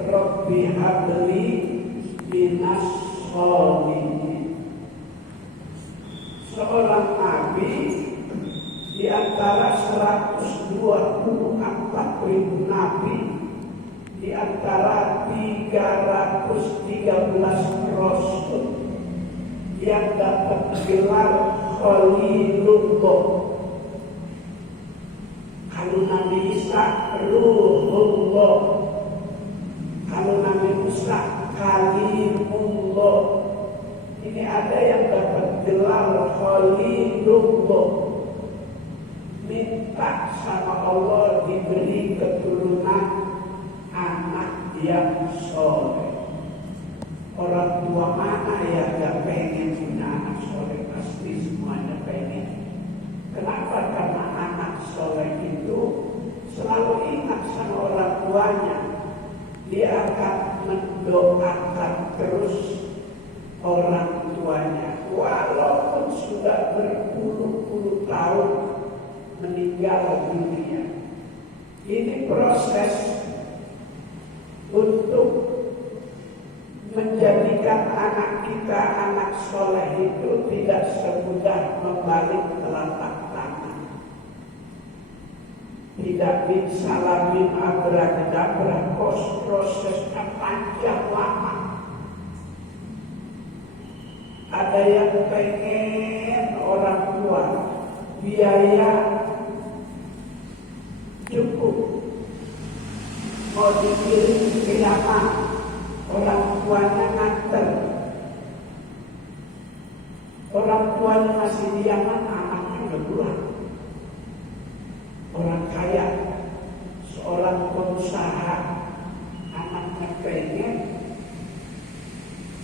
Rabbi habli minas sholihin. Seorang nabi di antara 124.000 nabi, di antara 313 rasul yang dapat gelar Khalilullah. Kalau Nabi Isa Ruhullah, kalau Nabi Musa Kalimullah. Ini ada yang dapat gelar Khalilullah. Minta sama Allah diberi keturunan anak yang soleh. Orang tua mana yang gak pengen punya anak soleh? Pasti semuanya pengen. Kenapa? Karena anak soleh itu selalu ingat sama orang tuanya. Dia akan mendoakan terus orang tuanya, walaupun sudah berpuluh-puluh tahun meninggal dunia. Ini proses untuk menjadikan anak kita anak soleh itu tidak semudah membalik telapak tangan. Tidak bisa salamin abrakadabra, prosesnya panjang lama. Ada yang pengen orang tua biaya cukup, mau dikirim ke Yaman, orang tuanya nganter. Orang tuanya masih di Yaman, anaknya udah pulang. Orang kaya, seorang pengusaha, anaknya pengen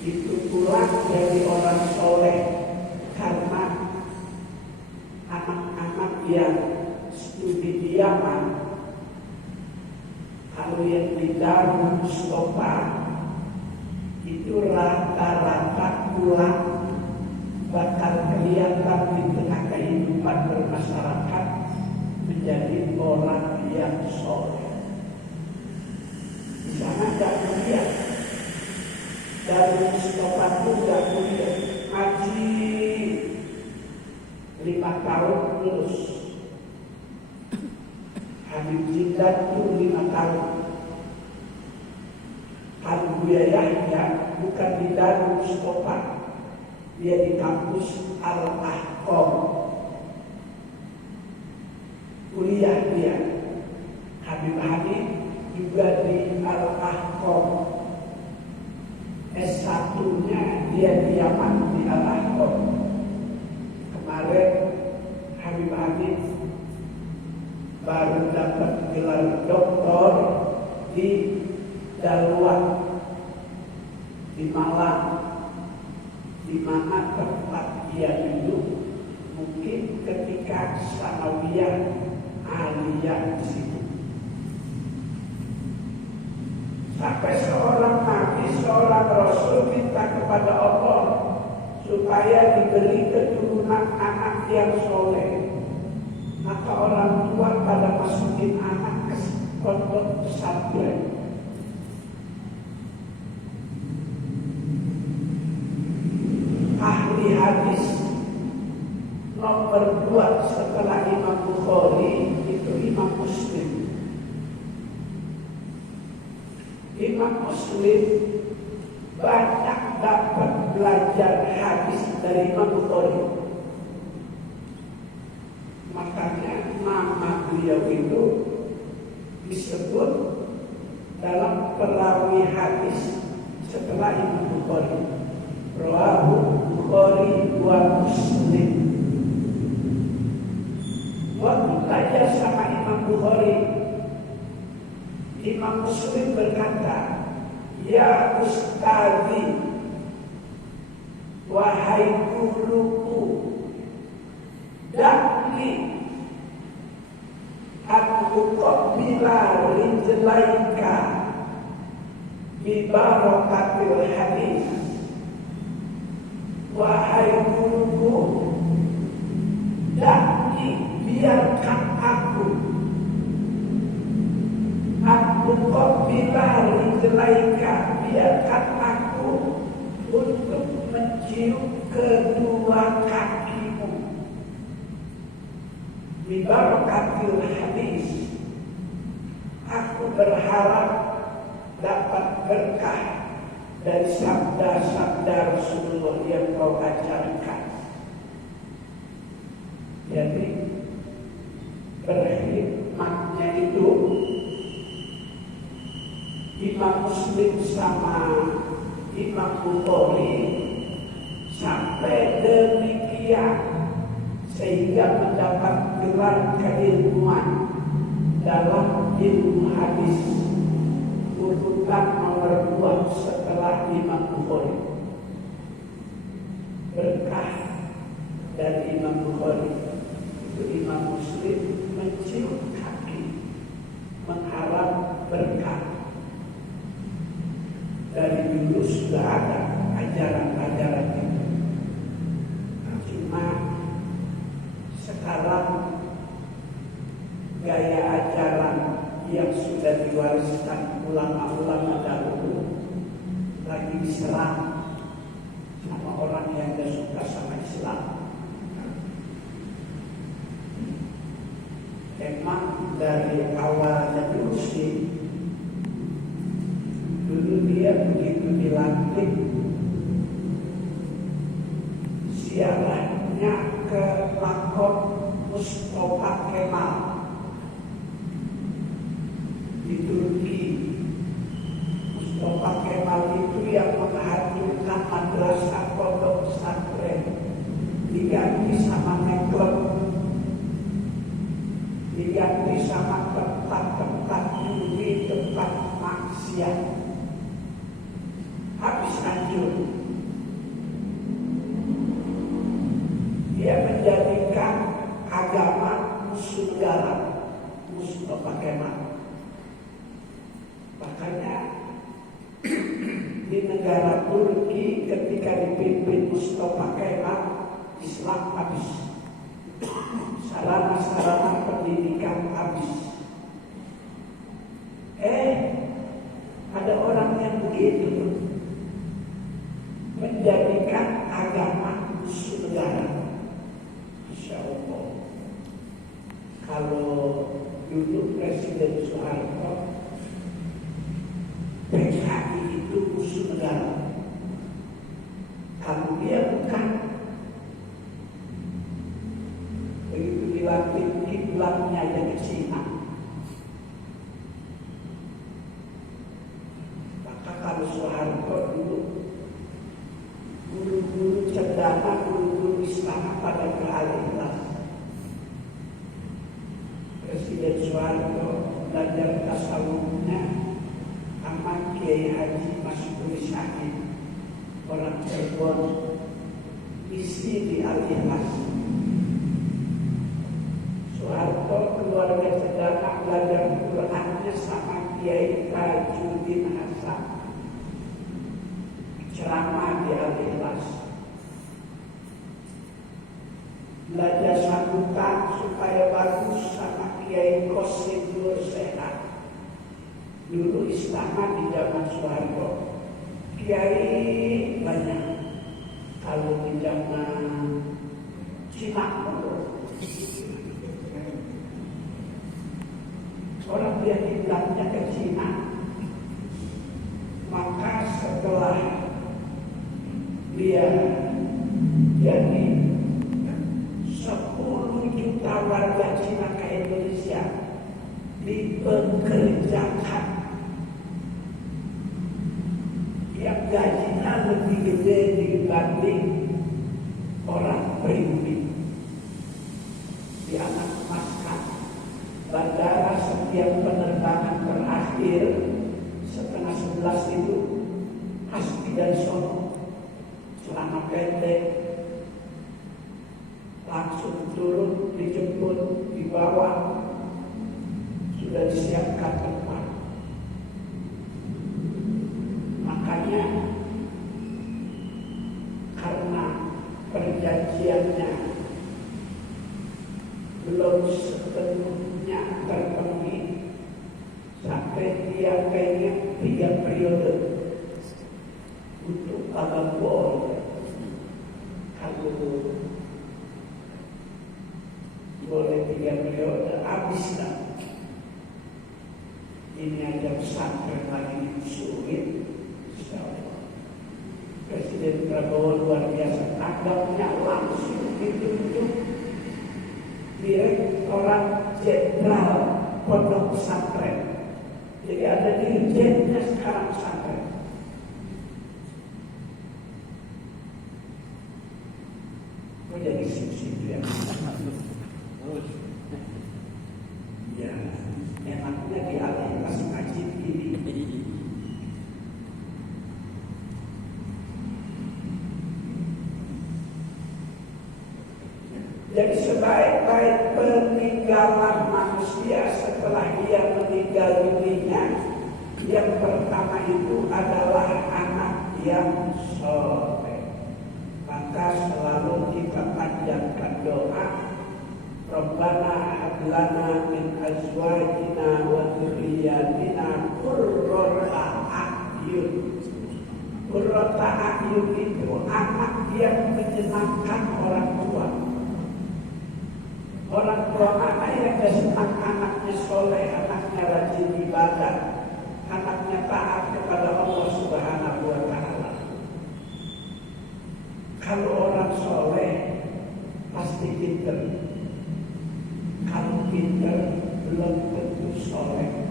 itu pulang dari orang soleh, karena anak-anak yang studi di Yaman, kalau yang di Darul Mustafa itu rata-rata pulang bakal kelihatan di tengah kehidupan bermasyarakat menjadi orang yang soleh. Di sana tidak kuliah, Darul Mustafa itu tidak kuliah, ngaji 5 tahun lulus. Habib Jidat itu 5 tahun. Abu Yahya bukan di Darul Mustafa, dia di kampus Al-Ahqam. Kuliah dia. Habib Hanif juga di Al-Ahqam. S1-nya dia di Yaman di Al-Ahqam. Kemarin Habib Hanif baru dapat gelar doktor di Dalwan di Malang, di mana tempat dia duduk. Mungkin ketika sanawiyah aliyah di situ. Sampai seorang nabi, seorang rasul minta kepada Allah supaya diberi keturunan anak yang soleh. Maka orang tua pada masukin anak ke pondok pesantren. Ahli hadis nomor 2 setelah Imam Bukhari itu Imam Muslim. Imam Muslim banyak dapat belajar hadis dari Imam Bukhari. Makanya nama beliau itu disebut dalam perawi hadis setelah Imam Bukhari. Rawahu Bukhari wa Muslim. Waktu belajar sama Imam Bukhari, Imam Muslim berkata, "Ya Ustazi, wahai guruku, dakli aku qabila rijlaika bi barakatil hadis." Wahai guruku, dakli biarkan aku uqabbila rijlaika, biarkan aku untuk mencium kedua kakimu. Bi barakatil hadis, aku berharap dapat berkah dari sabda-sabda Rasulullah yang kau ajarkan. Jadi berkhidmatnya itu Imam Muslim sama Imam Bukhari sampai demikian sehingga mendapat gelar keilmuan dalam ilmu hadis, urutan nomor 2 setelah Imam Bukhari. Berkah dari Imam Bukhari itu Imam Muslim mencium kaki mengharap berkah. Dari dulu sudah ada ajaran-ajaran itu. Cuma sekarang gaya ajaran yang sudah diwariskan ulama-ulama dahulu lagi diserang sama orang yang tidak suka sama Islam. Memang dari awalnya dulu sih, dulu dia begitu dilantik siarannya ke Makom Mustafa Kemal di Turki. Mustafa Kemal itu yang menghancurkan madrasah pondok pesantren, diganti sama neklem, diganti sama tempat-tempat judi, tempat maksiat. Habis hancur. Dia menjadikan agama musuh negara, Mustafa Kemal. Makanya di negara Turki ketika dipimpin Mustafa Kemal, Islam habis. Sarana-sarana pendidikan habis. Ada orang yang begitu menjadikan agama musuh negara. Insya Allah. Kalau dulu Presiden Soeharto, PKI itu musuh negara. Kalau dia bukan, begitu dilatih kiblatnya yang ke Cina. Maka kalau Soeharto dulu, guru-guru cendana, guru-guru istana pada beralih. Presiden Soeharto belajar tasawufnya sama Kiai Haji Masburi Syahid, orang Cirebon, isi di Al-Ikhlas. Soeharto keluarga cendana belajar Qurannya sama Kiai Tajuddin Hasan, ceramah di Al-Ikhlas. Belajar sambutan supaya bagus sama Kiai Qasim Nur Sehat. Dulu istana di zaman Soeharto, kiai banyak. Kalau di zaman Cina, orang dia hidupnya ke Cina. Maka setelah dia jadi 10 juta warga Cina ke Indonesia dipekerjakan, yang gajinya lebih gede dibanding orang pribumi. Di anak emaskan bandara setiap penerbangan terakhir setengah 11 itu pasti dari sono, celana pendek, langsung turun, dijemput, dibawa, sudah disiapkan tempat. Makanya karena perjanjiannya belum sepenuhnya terpenuhi sampai dia pengen 3 periode untuk Abang kalau boleh 3 periode habislah. Ini aja pesantren lagi sulit. Presiden Prabowo luar biasa, tanggapnya langsung ditunjuk Direktorat Jenderal Pondok Pesantren. Jadi ada dirjennya sekarang pesantren. Kok jadi sip-sip ya? Ya, enaknya dialih pas ngaji ini. Jadi sebaik-baik peninggalan manusia setelah dia meninggal dunia, yang pertama itu adalah anak yang soleh. Maka selalu kita panjatkan doa, Rabbana hab lana min azwajina wa dzurriyyatina qurrata a'yun. Qurrata a'yun itu anak yang menyenangkan orang tua. Orang tua anak yang senang anaknya soleh, anaknya rajin ibadah, anaknya taat kepada Allah Subhanahu wa Ta'ala. Kalau orang soleh pasti pinter. Kalau pinter belum tentu soleh.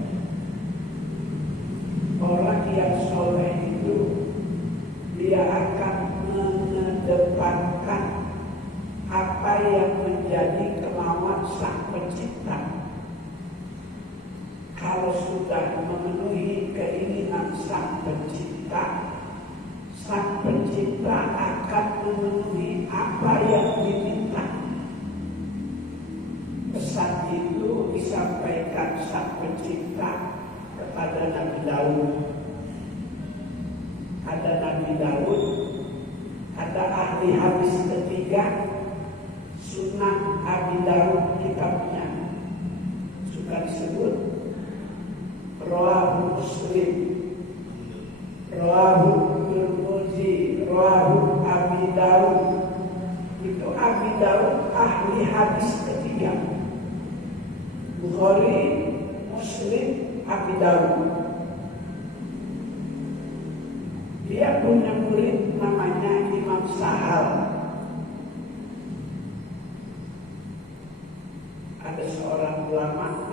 Orang yang soleh itu dia akan mengedepankan apa yang menjadi kemauan Sang Pencipta. Kalau sudah memenuhi keinginan Sang Pencipta, Sang Pencipta akan memenuhi apa yang diminta. Pesan itu disampaikan Sang Pencipta kepada Nabi Daud. Ada Nabi Daud, ada ahli hadis ketiga, Sunan Abi Daud kitabnya suka disebut Rawahu Muslim, Rawahu Tirmidzi, Rawahu Abi Daud. Itu Abi Daud ahli hadis ketiga. Bukhari, Muslim, Abi Daud. Dia punya murid namanya Imam Sahal. Ada seorang ulama